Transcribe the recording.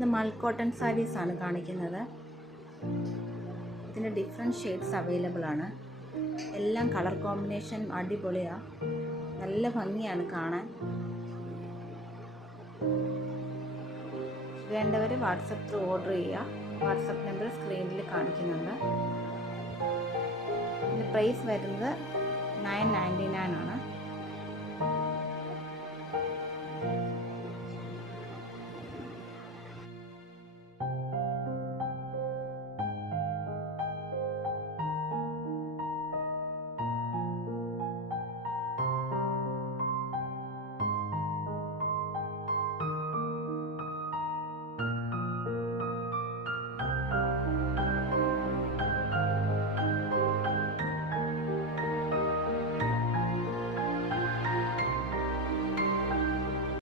ഇത് മൽക്കോട്ടൺ സാരീസാണ് കാണിക്കുന്നത്. ഇതിന് ഡിഫറെൻറ്റ് ഷെയ്ഡ്സ് അവൈലബിൾ ആണ്. എല്ലാം കളർ കോമ്പിനേഷൻ അടിപൊളിയാണ്, നല്ല ഭംഗിയാണ് കാണാൻ. വേണ്ടവർ വാട്സപ്പ് ത്രൂ ഓർഡർ ചെയ്യുക. വാട്സപ്പ് നമ്പർ സ്ക്രീനിൽ കാണിക്കുന്നുണ്ട്. ഇതിൻ്റെ പ്രൈസ് വരുന്നത് 999 ആണ്.